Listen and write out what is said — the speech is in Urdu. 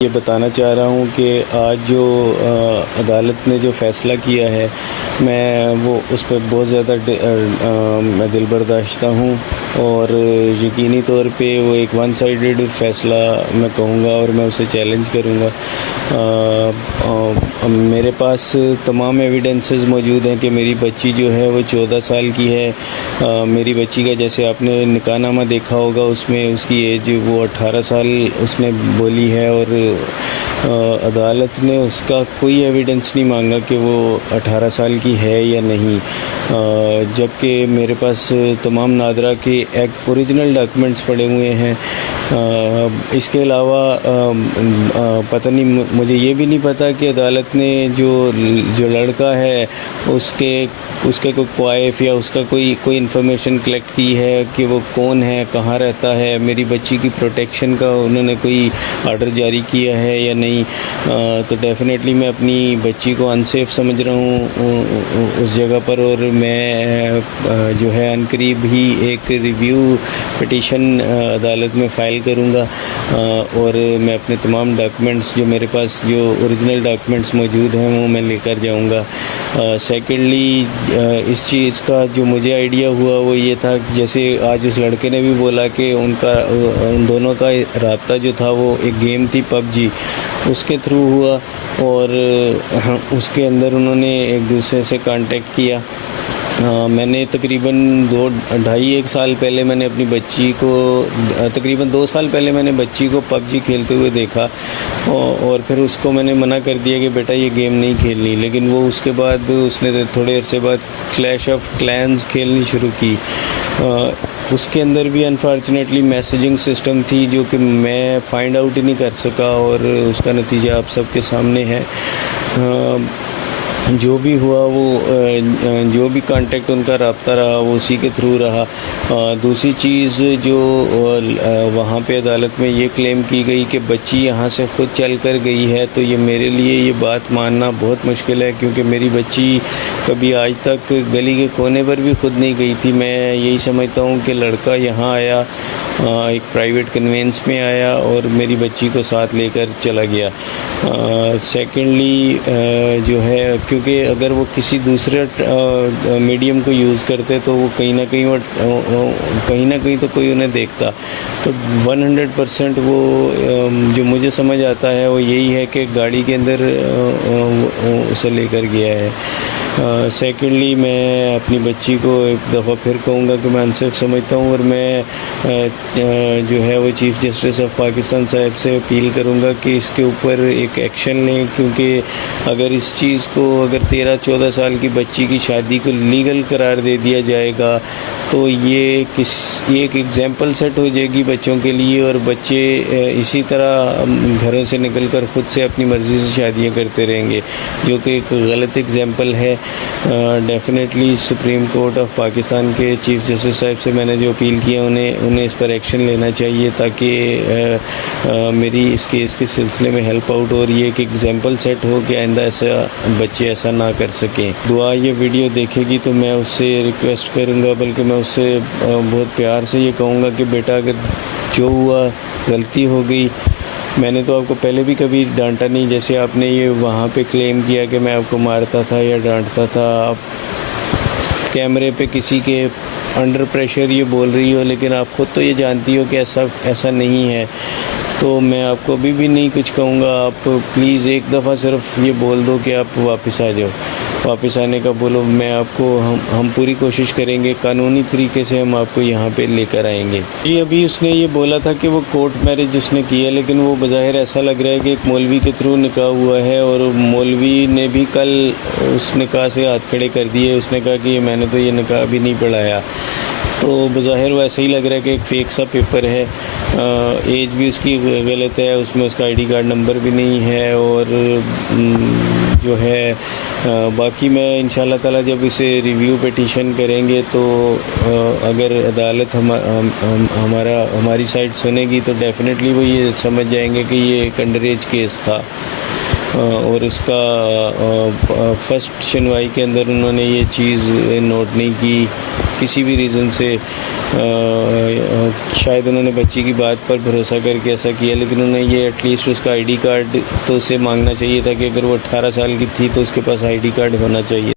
یہ بتانا چاہ رہا ہوں کہ آج جو عدالت نے جو فیصلہ کیا ہے میں وہ اس پہ بہت زیادہ میں دل برداشتہ ہوں، اور یقینی طور پہ وہ ایک ون سائیڈڈ فیصلہ میں کہوں گا اور میں اسے چیلنج کروں گا۔ میرے پاس تمام ایویڈنسز موجود ہیں کہ میری بچی جو ہے وہ 14 سال کی ہے۔ میری بچی کا جیسے آپ نے نکاح نامہ دیکھا ہوگا، اس میں اس کی ایج وہ 18 سال اس نے بولی ہے، اور عدالت نے اس کا کوئی ایویڈنس نہیں مانگا کہ وہ 18 سال کی ہے یا نہیں، جبکہ میرے پاس تمام نادرہ کے اوریجنل ڈاکومنٹس پڑے ہوئے ہیں۔ اس کے علاوہ پتہ نہیں، مجھے یہ بھی نہیں پتہ کہ عدالت نے جو لڑکا ہے اس کے کوئی کوائف یا اس کا کوئی انفارمیشن کلیکٹ کی ہے کہ وہ کون ہے، کہاں رہتا ہے، میری بچی کی پروٹیکشن کا انہوں نے کوئی آرڈر جاری کیا ہے یا نہیں۔ تو ڈیفینیٹلی میں اپنی بچی کو انسیف سمجھ رہا ہوں اس جگہ پر، اور میں جو ہے عنقریب ہی ایک ریویو پٹیشن عدالت میں فائل کروں گا، اور میں اپنے تمام ڈاکومنٹس جو میرے پاس جو اوریجنل ڈاکومنٹس موجود ہیں وہ میں لے کر جاؤں گا۔ سیکنڈلی اس چیز کا جو مجھے آئیڈیا ہوا وہ یہ تھا، جیسے آج اس لڑکے نے بھی بولا کہ ان دونوں کا رابطہ جو تھا وہ ایک گیم تھی پب جی، اس کے تھرو ہوا، اور اس کے اندر انہوں نے ایک دوسرے سے کانٹیکٹ کیا۔ میں نے تقریباً 2.5 سال پہلے میں نے اپنی بچی کو تقریباً 2 سال پہلے میں نے بچی کو پب جی کھیلتے ہوئے دیکھا، اور پھر اس کو میں نے منع کر دیا کہ بیٹا یہ گیم نہیں کھیلنی، لیکن وہ اس کے بعد اس نے تھوڑے عرصے بعد کلیش آف کلینز کھیلنی شروع کی۔ اس کے اندر بھی انفارچونیٹلی میسیجنگ سسٹم تھی جو کہ میں فائنڈ آؤٹ ہی نہیں کر سکا، اور اس کا نتیجہ آپ سب کے سامنے ہے۔ جو بھی ہوا وہ جو بھی کانٹیکٹ ان کا رابطہ رہا وہ اسی کے تھرو رہا۔ دوسری چیز جو وہاں پہ عدالت میں یہ کلیم کی گئی کہ بچی یہاں سے خود چل کر گئی ہے، تو یہ میرے لیے یہ بات ماننا بہت مشکل ہے، کیونکہ میری بچی کبھی آج تک گلی کے کونے پر بھی خود نہیں گئی تھی۔ میں یہی سمجھتا ہوں کہ لڑکا یہاں آیا، ایک پرائیویٹ کنوینس میں آیا اور میری بچی کو ساتھ لے کر چلا گیا۔ سیکنڈلی جو ہے، کیونکہ اگر وہ کسی دوسرے میڈیم کو یوز کرتے تو وہ کہیں نہ کہیں تو کوئی انہیں دیکھتا، تو 100% وہ جو مجھے سمجھ آتا ہے وہ یہی ہے کہ گاڑی کے اندر اسے لے کر گیا ہے۔ سیکنڈلی میں اپنی بچی کو ایک دفعہ پھر کہوں گا کہ میں انصاف سمجھتا ہوں، اور میں جو ہے وہ چیف جسٹس آف پاکستان صاحب سے اپیل کروں گا کہ اس کے اوپر ایک ایکشن لیں، کیونکہ اگر اس چیز کو 13-14 سال کی بچی کی شادی کو لیگل قرار دے دیا جائے گا تو یہ ایک ایگزامپل سیٹ ہو جائے گی بچوں کے لیے، اور بچے اسی طرح گھروں سے نکل کر خود سے اپنی مرضی سے شادیاں کرتے رہیں گے، جو کہ ایک غلط ایگزامپل ہے۔ Definitely supreme court of Pakistan کے چیف جسٹس صاحب سے میں نے جو اپیل کیا انہیں اس پر ایکشن لینا چاہیے، تاکہ میری اس کیس کے سلسلے میں ہیلپ آؤٹ ہو، اور یہ ایک ایگزامپل سیٹ ہو کہ آئندہ بچے ایسا نہ کر سکیں۔ دعا یہ ویڈیو دیکھے گی تو میں اس سے ریکویسٹ کروں گا، بلکہ میں اس سے بہت پیار سے یہ کہوں گا کہ بیٹا اگر جو ہوا غلطی ہو گئی، میں نے تو آپ کو پہلے بھی کبھی ڈانٹا نہیں، جیسے آپ نے یہ وہاں پہ کلیم کیا کہ میں آپ کو مارتا تھا یا ڈانٹتا تھا، آپ کیمرے پہ کسی کے انڈر پریشر یہ بول رہی ہو، لیکن آپ خود تو یہ جانتی ہو کہ ایسا نہیں ہے۔ تو میں آپ کو ابھی بھی نہیں کچھ کہوں گا، آپ پلیز ایک دفعہ صرف یہ بول دو کہ آپ واپس آ جاؤ، واپس آنے کا بولو، میں آپ کو ہم پوری کوشش کریں گے، قانونی طریقے سے ہم آپ کو یہاں پہ لے کر آئیں گے۔ جی ابھی اس نے یہ بولا تھا کہ وہ کورٹ میرج اس نے کیا، لیکن وہ بظاہر ایسا لگ رہا ہے کہ ایک مولوی کے تھرو نکاح ہوا ہے، اور مولوی نے بھی کل اس نکاح سے ہاتھ کھڑے کر دیے، اس نے کہا کہ میں نے تو یہ نکاح بھی نہیں پڑھایا، تو بظاہر وہ ایسا ہی لگ رہا ہے کہ ایک فیک سا پیپر ہے۔ ایج بھی اس کی غلط ہے، اس میں اس کا آئی ڈی کارڈ نمبر بھی نہیں ہے، اور جو ہے باقی میں انشاءاللہ تعالیٰ جب اسے ریویو پیٹیشن کریں گے تو اگر عدالت ہماری سائڈ سنے گی تو ڈیفینیٹلی وہ یہ سمجھ جائیں گے کہ یہ ایک انڈر ایج کیس تھا۔ اور اس کا فرسٹ سنوائی کے اندر انہوں نے یہ چیز نوٹ نہیں کی کسی بھی ریزن سے. شاید انہوں نے بچی کی بات پر بھروسہ کر کے ایسا کیا, لیکن انہوں نے یہ ایٹ لیسٹ اس کا آئی ڈی کارڈ تو اسے مانگنا چاہیے تھا کہ اگر وہ 18 سال کی تھی تو اس کے پاس آئی ڈی کارڈ ہونا چاہیے.